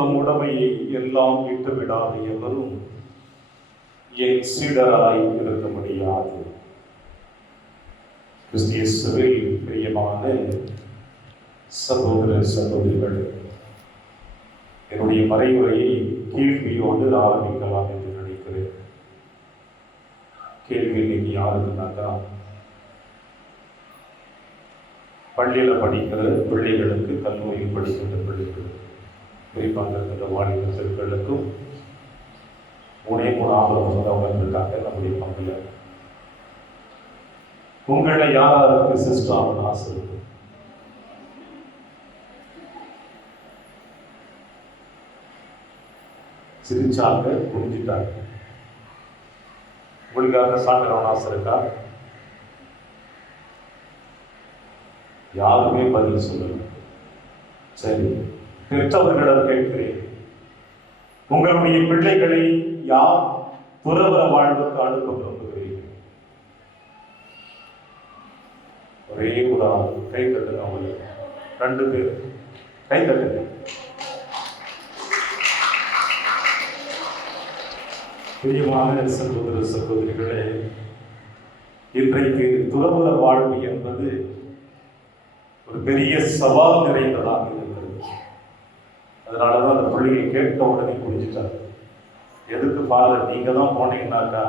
தம் உடைமையை எல்லாம் விட்டு விடாத எவரும் என் சீடராய் இருக்க முடியாது. கிறிஸ்தியேசுவில் பிரியமான சகோதர சகோதரிகள், என்னுடைய மறைவுரையை கேள்வியோடு ஆரம்பிக்கலாம் என்று நினைக்கிறேன். கேள்வி இன்னைக்கு யாருக்குனாக்கா, பள்ளியில படிக்கிற பிள்ளைகளுக்கு, கல்லூரியில் படிக்கின்ற பிள்ளைகள், குறிப்பாக இருக்கிற வாலிபர்களுக்கும் 3 ஆபரணம் அவங்க இருக்காங்க நம்முடைய பங்குல. உங்களை யாராருக்கு சிஸ்டர் ஆகணும்னு ஆசை இருக்கு? சிரிச்சாங்க, புரிஞ்சுட்டாங்க. உங்களுக்காக சாப்பிடணும்னு ஆசை இருக்கா? யாருமே பதில் சொல்லல. சரி, பெற்றவர்களிடம் கேட்கிறேன், உங்களுடைய பிள்ளைகளை யார் துறவற வாழ்வுக்கு அனுப்ப விரும்புகிறீர்கள்? ஒரே ஒரு ஆள் கை தட்டுங்க. அவங்க 2 பேர் கை தட்டுங்க. பிரியமான சகோதர சகோதரிகளே, இன்றைக்கு துறவற வாழ்வு என்பது ஒரு பெரிய சவால் நிறைந்ததாக இருக்கிறது. அதனாலதான் அந்த பிள்ளைகள் கேட்ட உடனே புரிஞ்சுட்டாங்க. எதுக்கு ஃபாதர் நீங்க தான் போனீங்கன்னாக்கா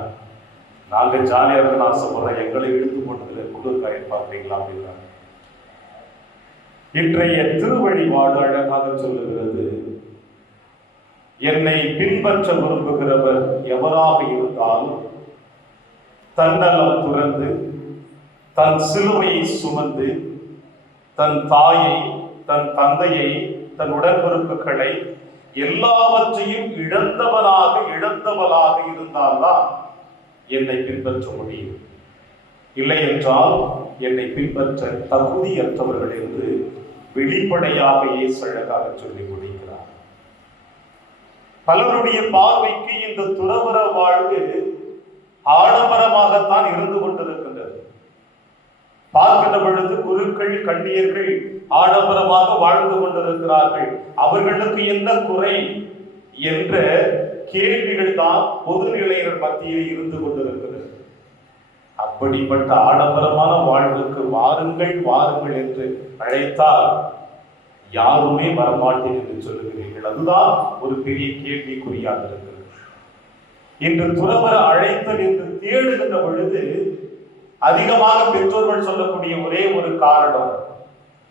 நாங்க ஜாலியா இருக்கணும்னு ஆசைப்படுறோம், எங்களை இழுத்து போட்டதுல குளிர்காய பார்ப்பீங்களா அப்படின்னாங்க. இன்றைய திருவழிபாடு அழகாக சொல்லுகிறது, என்னை பின்பற்ற விரும்புகிறவர் எவராக இருந்தாலும் தன்னலம் துறந்து தன் சிலுவையை சுமந்து தன் தாயை, தன் தந்தையை, தன் உடன்பிறப்புகளை எல்லாவற்றையும் இழந்தவளாக இருந்தால்தான் என்னை பின்பற்ற முடியும். இல்லை என்றால் என்னை பின்பற்ற தகுதியற்றவர்கள் என்று வெளிப்படையாக இயேசு அழகாக சொல்லி முடிக்கிறார். பலருடைய பார்வைக்கு இந்த துறவற வாழ்வு ஆடம்பரமாகத்தான் இருந்து கொண்டிருக்கின்றது. பார்க்கின்ற பொழுது குருக்கள், கண்ணியர்கள் ஆடம்பரமாக வாழ்ந்து கொண்டிருக்கிறார்கள், அவர்களுக்கு என்ன குறை என்ற கேள்விகள் தான் பொதுநிலையினர் மத்தியில் இருந்து கொண்டிருக்கிறது. அப்படிப்பட்ட ஆடம்பரமான வாழ்வுக்கு வாருங்கள் வாருங்கள் என்று அழைத்தால் யாருமே வரமாட்டேன் என்று சொல்லுகிறீர்கள். அதுதான் ஒரு பெரிய கேள்விக்குறியாக இருக்கிறது. இன்று துறவற அழைத்தல் என்று தேடுகின்ற பொழுது அதிகமாக பெற்றோர்கள் சொல்லக்கூடிய ஒரே ஒரு காரணம்,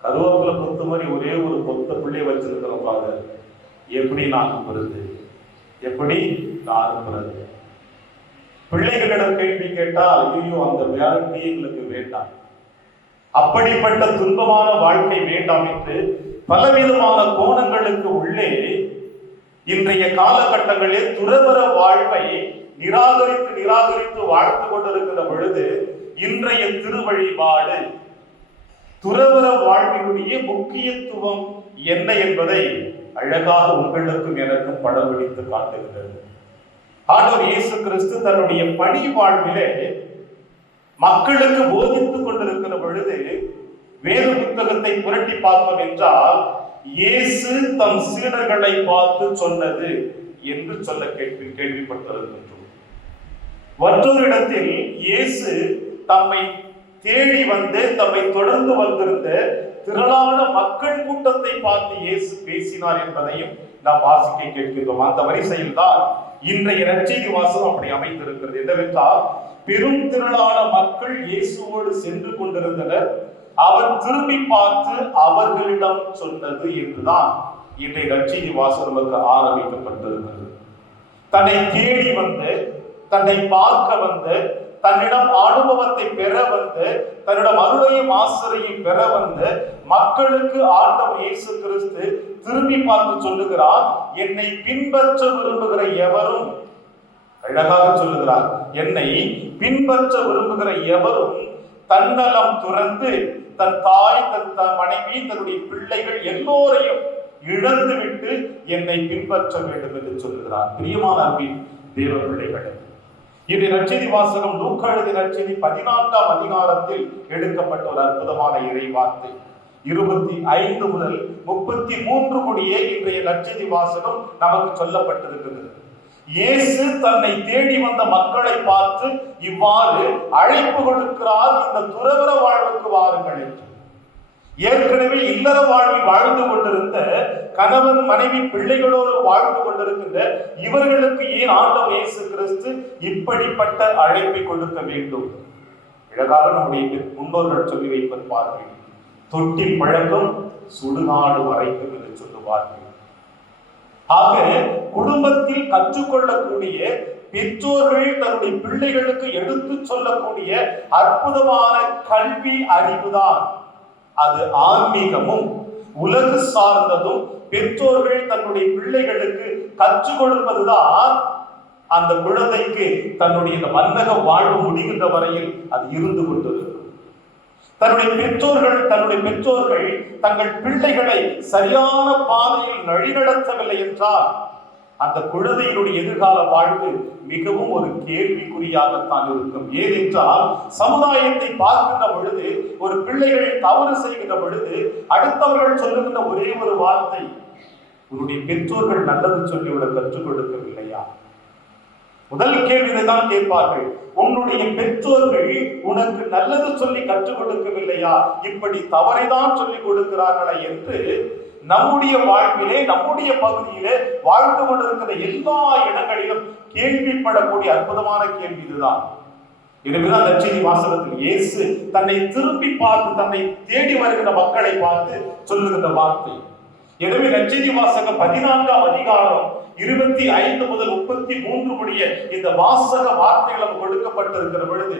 கருவேப்பிலை கொத்து மாதிரி ஒரே ஒரு கொத்த பிள்ளை வச்சிருக்கிறோம் ஃபாதர், எப்படி நான் அனுப்புறது, எப்படி நான் அனுப்புறது? பிள்ளைகளிடம் கேள்வி கேட்டால் ஐயோ அந்த வேலையே எங்களுக்கு வேண்டாம், அப்படிப்பட்ட துன்பமான வாழ்க்கை வேண்டாம் என்று பலவிதமான கோணங்களுக்கு உள்ளே இன்றைய காலகட்டங்களில் துறவற வாழ்வை நிராகரித்து வாழ்ந்து கொண்டிருக்கிற பொழுது இன்றைய திருவழிபாடு துறவற வாழ்வினுடைய முக்கியத்துவம் என்ன என்பதை அழகாக உங்களுக்கும் எனக்கும் படம் பிடித்து காட்டுகிறது. ஆண்டவர் இயேசு கிறிஸ்து தன்னுடைய பணி வாழ்விலே மக்களுக்கு போதித்துக் கொண்டிருக்கிற பொழுது வேத புத்தகத்தை புரட்டி பார்த்தோம் என்றால் இயேசு தம் சீடர்களை பார்த்து சொன்னது என்று சொல்ல கேள்விப்பட்டிருக்கின்றோம். மற்றொரு இடத்தில் இயேசு தம்மை தேடி வந்து தம்மை தொடர்ந்து வந்திருந்த திரளான மக்கள் கூட்டத்தை பார்த்து இயேசு பேசினார் என்பதையும் நாம் வாசிக்க கேட்கின்றோம். அந்த வரிசையில் தான் இன்றைய நற்செய்தி வாசகம் அப்படி அமைந்திருக்கிறது. என்னவென்றால் பெரும் திரளான மக்கள் இயேசுவோடு சென்று கொண்டிருந்தனர், அவர் திரும்பி பார்த்து அவர்களிடம் சொன்னது என்றுதான் இன்றைய நற்செய்தி வாசகம் ஆரம்பிக்கப்பட்டிருக்கிறது. தன்னை தேடி வந்து, தன்னை பார்க்க வந்து, தன்னிடம் அனுபவத்தை பெற வந்து, தன்னிடம் அருளையும் ஆசிரியையும் பெற வந்து மக்களுக்கு ஆண்டவர் இயேசு கிறிஸ்து திரும்பி பார்த்து சொல்லுகிறார், என்னை பின்பற்ற விரும்புகிற எவரும், அழகாக சொல்லுகிறார், என்னை பின்பற்ற விரும்புகிற எவரும் தன்னலம் துறந்து தன் தாய், தன் மனைவி, தன்னுடைய பிள்ளைகள் எல்லோரையும் இழந்து விட்டு என்னை பின்பற்ற வேண்டும் என்று சொல்லுகிறார். பிரியமான அன்பின் தேவ பிள்ளைகளே, இது நற்செய்தி வாசகம் லூக்கா எழுதிய நற்செய்தி 14ஆம் அதிகாரத்தில் எடுக்கப்பட்ட ஒரு அற்புதமான இறை வார்த்தை. 25 முதல் 33 முடிய இன்றைய நற்செய்தி வாசகம் நமக்கு சொல்லப்பட்டிருக்கிறது. இயேசு தன்னை தேடி வந்த மக்களை பார்த்து இவ்வாறு அழைப்பு கொடுக்கிறார், இந்த துறவற வாழ்வுக்கு வாருங்கள் என்று. ஏற்கனவே இல்லற வாழ்வில் வாழ்ந்து கொண்டிருந்த கணவன் மனைவி பிள்ளைகளோடு வாழ்ந்து கொண்டிருக்கின்ற இவர்களுக்கு ஏன் ஆண்டவர் இயேசு கிறிஸ்து இப்படிப்பட்ட அழைப்பை கொடுக்க வேண்டும்? அழகாக நம்முடைய முன்னோர்கள் சொல்லி வைப்பார்கள், தொட்டில் பழக்கம் சுடுகாடு வரைக்கும் என்று சொல்லுவார்கள். ஆக குடும்பத்தில் கற்றுக்கொள்ளக்கூடிய பெற்றோர்கள் தன்னுடைய பிள்ளைகளுக்கு எடுத்து சொல்லக்கூடிய அற்புதமான கல்வி அறிவுதான். அது ஆன்மீகமும் உலகு சார்ந்ததும் பெற்றோர்கள் தன்னுடைய பிள்ளைகளுக்கு கற்றுக் கொடுப்பதுதான் அந்த குழந்தைக்கு தன்னுடைய மன்னக வாழ்வு முடிகின்ற வரையில் அது இருந்து கொண்டிருக்கும். தன்னுடைய பெற்றோர்கள் தங்கள் பிள்ளைகளை சரியான பாதையில் வழிநடத்தவில்லை என்றால் அந்த குழந்தையினுடைய எதிர்கால வாழ்வு மிகவும் ஒரு கேள்விக்குறியாகத்தான் இருக்கும். ஏனென்றால் சமுதாயத்தை பார்க்கின்ற பொழுது, ஒரு பிள்ளைகள் தவறு செய்கின்ற பொழுது அடுத்தவர்கள் சொல்லுகின்ற ஒரே ஒரு வார்த்தை, உன்னுடைய பெற்றோர்கள் நல்லது சொல்லி உனக்கு கற்றுக் கொடுக்கவில்லையா? முதல் கேள்வியை தான் கேட்பார்கள், உன்னுடைய பெற்றோர்கள் உனக்கு நல்லது சொல்லி கற்றுக் கொடுக்கவில்லையா? இப்படி தவறைதான் சொல்லிக் கொடுக்கிறார்களா என்று நம்முடைய வாழ்விலே, நம்முடைய பகுதியிலே வாழ்ந்து கொண்டிருக்கிற எல்லா இடங்களிலும் கேள்விப்படக்கூடிய அற்புதமான கேள்வி இதுதான். எனவேதான் நற்செய்தி வாசகத்தில் இயேசு தன்னை திரும்பி பார்த்து தன்னை தேடி வருகிற மக்களை பார்த்து சொல்லுகிற வார்த்தை. எனவே நற்செய்தி வாசகம் 14ஆம் அதிகாரம் 25 முதல் 33 முடிய இந்த வாசக வார்த்தைகள் கொடுக்கப்பட்டிருக்கிற பொழுது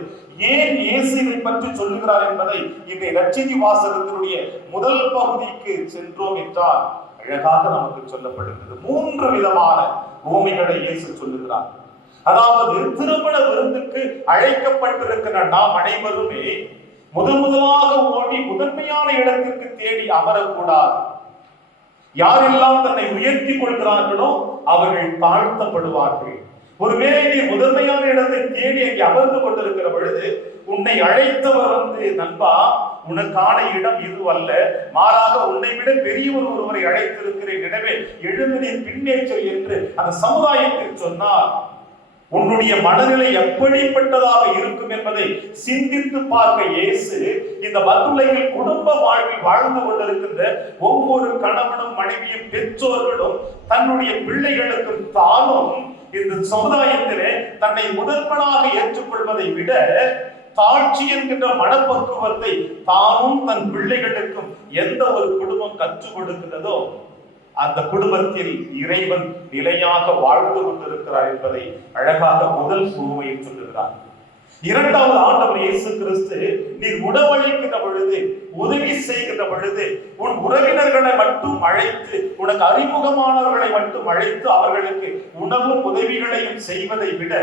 ஏன் இயேசுவை பற்றி சொல்லுகிறார் என்பதை இந்த நற்செய்தி வாசகத்தினுடைய முதல் பகுதிக்கு சென்றோம் என்றால் அழகாக நமக்கு சொல்லப்படுகிறது. 3 விதமான உவமைகளை இயேசு சொல்லுகிறார். அதாவது திருமண விருந்துக்கு அழைக்கப்பட்டிருக்கிற நாம் அனைவருமே முதலாக ஓடி முதன்மையான இடத்திற்கு தேடி அமரக்கூடாது. யாரெல்லாம் தன்னை உயர்த்தி கொள்கிறார்களோ அவர்கள் தாழ்த்தப்படுவார்கள். ஒருவேளை நீ முதன்மையான இடத்தை தேடி அங்கே அமர்ந்து கொண்டிருக்கிற பொழுது உன்னை அழைத்தவர் நண்பா, உனக்கான இடம் இது அல்ல, மாறாக உன்னை விட பெரியவர் ஒருவரை அழைத்திருக்கிறேன், எனவே எழுந்து நீ பின்னேற்றல் என்று அந்த சமுதாயத்தில் சொன்னால் உன்னுடைய மனநிலை எப்படிப்பட்டதாக இருக்கும் என்பதை சிந்தித்து பார்க்க இயேசு இந்த மதுரையில் குடும்ப வாழ்வில் வாழ்ந்து கொண்டிருக்கின்ற ஒவ்வொரு கணவனும் மனைவியும் பெற்றோர்களும் தன்னுடைய பிள்ளைகளுக்கும் தானும் இந்த சமுதாயத்திலே தன்னை முதன்மனாக ஏற்றுக்கொள்வதை விட தாழ்ச்சி என்கின்ற மனப்பக்குவத்தை தானும் தன் பிள்ளைகளுக்கும் எந்த ஒரு குடும்பம் கற்றுக் கொடுக்கிறதோ அந்த குடும்பத்தில் இறைவன் நிலையாக வாழ்ந்து கொண்டிருக்கிறார் என்பதை அழகாக முதல் உவமையில் சொல்லுகிறார். இரண்டாவது, ஆண்டவர் இயேசு கிறிஸ்து நீ உணவளிக்கின்ற பொழுது, உதவி செய்கின்ற பொழுது உன் உறவினர்களை மட்டும் அழைத்து, உனக்கு அறிமுகமானவர்களை மட்டும் அழைத்து அவர்களுக்கு உணவும் உதவிகளையும் செய்வதை விட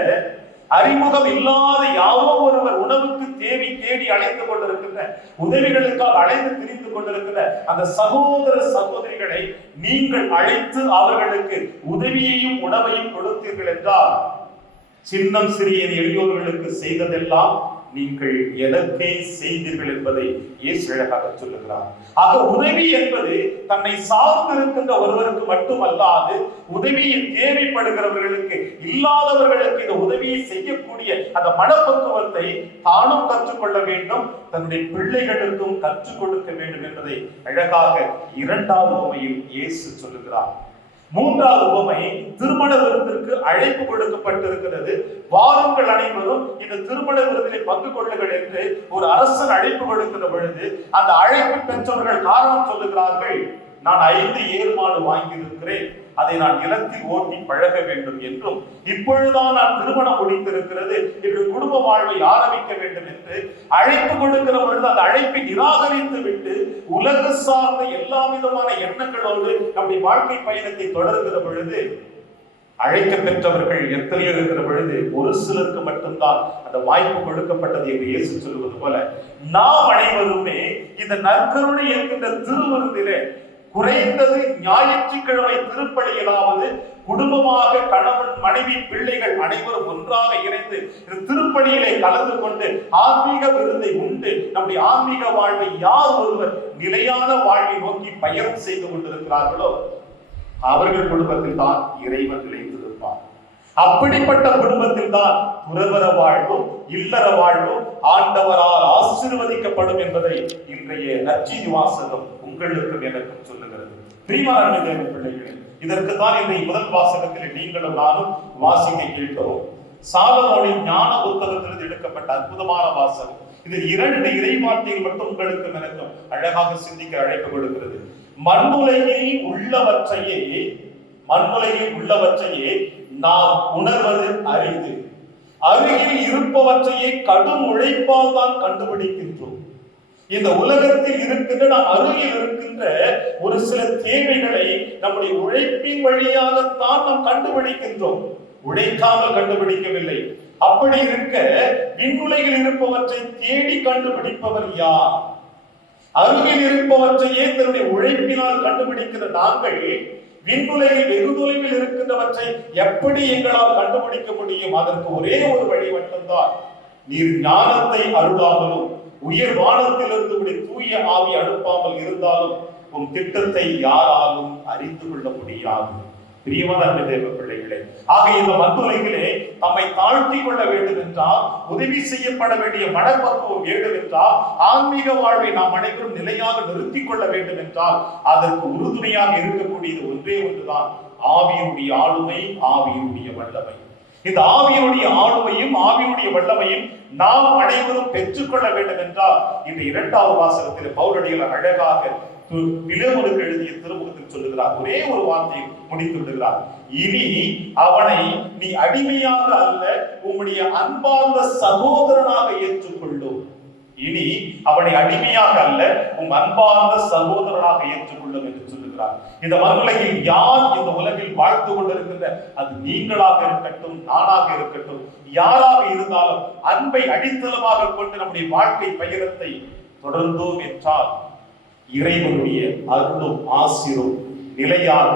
அறிமுகம் இல்லாத யாரோ ஒருவர் உணவுக்கு தேடி அழைத்து கொண்டிருக்கின்ற, உதவிகளுக்காக அழைத்து திரிந்து கொண்டிருக்கின்ற அந்த சகோதர சகோதரிகளை நீங்கள் அழைத்து அவர்களுக்கு உதவியையும் உணவையும் கொடுத்தீர்கள் என்றால் சின்னம் சிறிய எளியோர்களுக்கு செய்ததெல்லாம் நீங்கள் எனக்கே செய்தீர்கள் என்பதை இயேசு அழகாக சொல்லுகிறார். ஆக உதவி என்பது தன்னை சார்ந்திருக்கின்ற ஒருவருக்கு மட்டுமல்லாது உதவியை தேவைப்படுகிறவர்களுக்கு, இல்லாதவர்களுக்கு இந்த உதவியை செய்யக்கூடிய அந்த மனப்பக்குவத்தை தானும் கற்றுக்கொள்ள வேண்டும், தன்னுடைய பிள்ளைகளுக்கும் கற்றுக் கொடுக்க வேண்டும் என்பதை அழகாக இரண்டாவது உவமையில் இயேசு சொல்லுகிறார். மூன்றாவது உவமை திருமண விருந்திற்கு அழைப்பு கொடுக்கப்பட்டிருக்கிறது. வாருங்கள் அனைவரும் இந்த திருமண விருந்தினை பங்கு கொள்ளுங்கள் என்று ஒரு அரசன் அழைப்பு கொடுக்கிற பொழுது அந்த அழைப்பு பெற்றவர்கள் காரணம் சொல்லுகிறார்கள், நான் 5 ஏர் மாடு வாங்கியிருக்கிறேன், அதை நான் நிலத்தில் ஓட்டி பழக வேண்டும் என்றும், இப்பொழுதுதான் நான் திருமணம் முடித்திருக்கிறது என்று குடும்ப வாழ்வை ஆரம்பிக்க வேண்டும் என்று அழைப்பு கொடுக்கிற பொழுது அந்த அழைப்பை நிராகரித்து விட்டு உலக சார்ந்த எல்லா விதமான எண்ணங்களோடு நம்முடைய வாழ்க்கை பயணத்தை தொடர்கிற பொழுது அழைக்க பெற்றவர்கள் எத்தனையோ இருக்கிற பொழுது ஒரு சிலருக்கு மட்டும்தான் அந்த வாய்ப்பு கொடுக்கப்பட்டது என்று இயேசு சொல்லுவது போல நாம் அனைவருமே இந்த நற்கருணை என்கின்ற திருவிருந்திலே குறைந்தது ஞாயிற்றுக்கிழமை திருப்பலியிலாவது குடும்பமாக கணவன் மனைவி பிள்ளைகள் அனைவரும் ஒன்றாக இணைந்து திருப்பலியிலே கலந்து கொண்டு ஆன்மீக விருந்தை உண்டு நம்முடைய ஆன்மீக வாழ்வை யார் ஒருவர் நிலையான வாழ்வை நோக்கி பயணம் செய்து கொண்டிருக்கிறார்களோ அவர்கள் குடும்பத்தில் தான் இறைவன் நிலைத்திருப்பார். அப்படிப்பட்ட குடும்பத்தில் தான் துறவர வாழ்வும் இல்லற வாழ்வும் ஆண்டவரால் ஆசீர்வதிக்கப்படும் என்பதை இன்றைய நற்செய்தி வாசகம் உங்களுக்கும் எனக்கும் சொல்லுகிறது. பிரியமான தேவ பிள்ளைகளே, இதற்கு தான் இன்றைய முதல் வாசகத்தில் நீங்களும் நானும் வாசிக்க கேட்டோம். சாலமோனின் ஞான புத்தகத்திலிருந்து எடுக்கப்பட்ட அற்புதமான வாசகம். இது 2 இறைவார்த்தைகள் மட்டும் உங்களுக்கும் எனக்கும் அழகாக சிந்திக்க அழைப்பு கொடுக்கிறது. மண்ணுலகில் உள்ளவற்றையே நாம் உணர்வது அரிது, அருகில் இருப்பவற்றையே கடும் உழைப்பால் தான் கண்டுபிடிக்கின்றோம். இந்த உலகத்தில் இருக்கின்ற நாம் அருகில் இருக்கின்ற ஒரு சில தேவைகளை நம்முடைய உழைப்பின் வழியாகத்தான் நாம் கண்டுபிடிக்கின்றோம், உழைக்காமல் கண்டுபிடிக்கவில்லை. அப்படி இருக்க விண்ணுலகில் இருப்பவற்றை தேடி கண்டுபிடிப்பவர் யார்? அருகில் இருப்பவற்றையே தன்னுடைய உழைப்பினால் கண்டுபிடிக்கிற நாங்கள் விண்ணுலகில் வெகு தொலைவில் இருக்கின்றவற்றை எப்படி எங்களால் கண்டுபிடிக்க முடியும்? அதற்கு ஒரே ஒரு வழி மட்டும்தான். நீர் ஞானத்தை அருளாமலும் உயர் வானத்திலிருந்து தூய ஆவி அனுப்பாமல் இருந்தாலும் உன் திட்டத்தை யாராலும் அறிந்து கொள்ள முடியாது. பிரியமான தேவ பிள்ளைகளே, ஆக இந்த மண்ணுலகிலே தம்மை தாழ்த்தி கொள்ள வேண்டும் என்றால், உதவி செய்யப்பட வேண்டிய மனப்பக்குவம் வேண்டும் என்றால், ஆன்மீக வாழ்வை நாம் அனைவரும் நிலையாக நிறுத்திக் கொள்ள வேண்டும் என்றால், அதற்கு உறுதுணையாக இருக்கக்கூடியது ஒன்றே ஒன்றுதான், ஆவியினுடைய ஆளுமை, ஆவியினுடைய வல்லமை. இந்த ஆவியினுடைய ஆளுமையும் ஆவியினுடைய வல்லமையும் நாம் அனைவரும் பெற்றுக்கொள்ள வேண்டும் என்றால், இந்த 2வது வாசகத்தில் பவுலடிகள் அழகாக பிலேமோனுக்கு எழுதிய திருமுகத்தில் சொல்லுகிறார். ஒரே ஒரு வார்த்தையை முடித்து விடுகிறார். இனி அவனை நீ அடிமையாக அல்ல, உம்முடைய அன்பார்ந்த சகோதரனாக ஏற்றுக்கொள்ளும். இனி அவனை அடிமையாக அல்ல, உம் அன்பார்ந்த சகோதரனாக ஏற்றுக்கொள்ளும் என்று சொல்லுகிறார். இந்த மண்ணுலகில் யார் இந்த உலகில் வாழ்ந்து கொண்டிருக்கின்ற, அது நீங்களாக இருக்கட்டும், நானாக இருக்கட்டும், யாராக இருந்தாலும் அன்பை அடித்தளமாக கொண்டு நம்முடைய வாழ்க்கை பயணத்தை தொடர்ந்தோம் என்றால் இறைவனுடைய அருளும் ஆசீரும் நிலையாக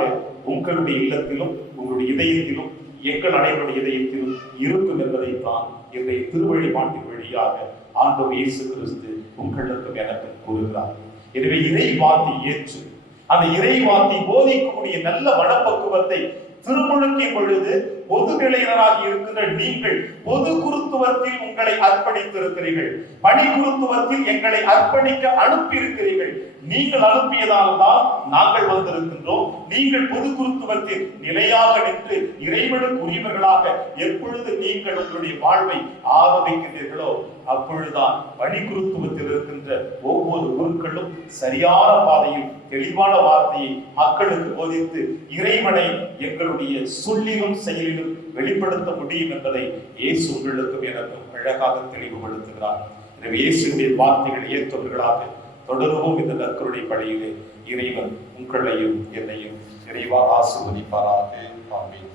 உங்களுடைய இல்லத்திலும் உங்களுடைய இதயத்திலும் எங்கள் அனைவருடைய இதயத்திலும் இருக்கும் என்பதைத்தான் இன்றைய திருவழிபாட்டின் வழியாக ஆண்டவர் இயேசு கிறிஸ்து உங்களுக்கும் எனக்கும் கூறுகிறார். எனவே இறைவார்த்தை ஏற்று அந்த இறைவார்த்தை போதிக்கக்கூடிய நல்ல மனப்பக்குவத்தை திருமுழுக்கின் பொழுது பொது நிலையினராகி இருக்கின்ற நீங்கள் பொது குருத்துவத்தில் உங்களை அர்ப்பணித்திருக்கிறீர்கள், பணி குருத்துவத்தில் எங்களை அர்ப்பணிக்க அனுப்பி இருக்கிறீர்கள். நீங்கள் அனுப்பியதால் தான் நாங்கள் வந்திருக்கின்றோம். நீங்கள் பொது குருத்துவத்தில் நிலையாக நின்று இறைவனுக்கு உரியவர்களாக எப்பொழுது நீங்கள் உங்களுடைய வாழ்வை ஆரம்பிக்கிறீர்களோ அப்பொழுதுதான் பணி குருத்துவத்தில் இருக்கின்ற ஒவ்வொரு குருக்களும் சரியான பாதையில் தெளிவான வார்த்தையை மக்களுக்கு போதித்து இறைவனை எங்களுடைய சொல்லிலும் செயலிலும் வெளிப்படுத்த முடியும் என்பதை இயேசு உங்களுக்கும் எனக்கும் அழகாக தெளிவுபடுத்துகிறார். எனவே இயேசுடைய வார்த்தைகளை ஏற்றவர்களாக தொடர்வோம். இந்த நற்கருணை பணியிலே இறைவன் உங்களையும் என்னையும் நிறைவாக ஆசீர்வதிப்பாராக. ஆமென்.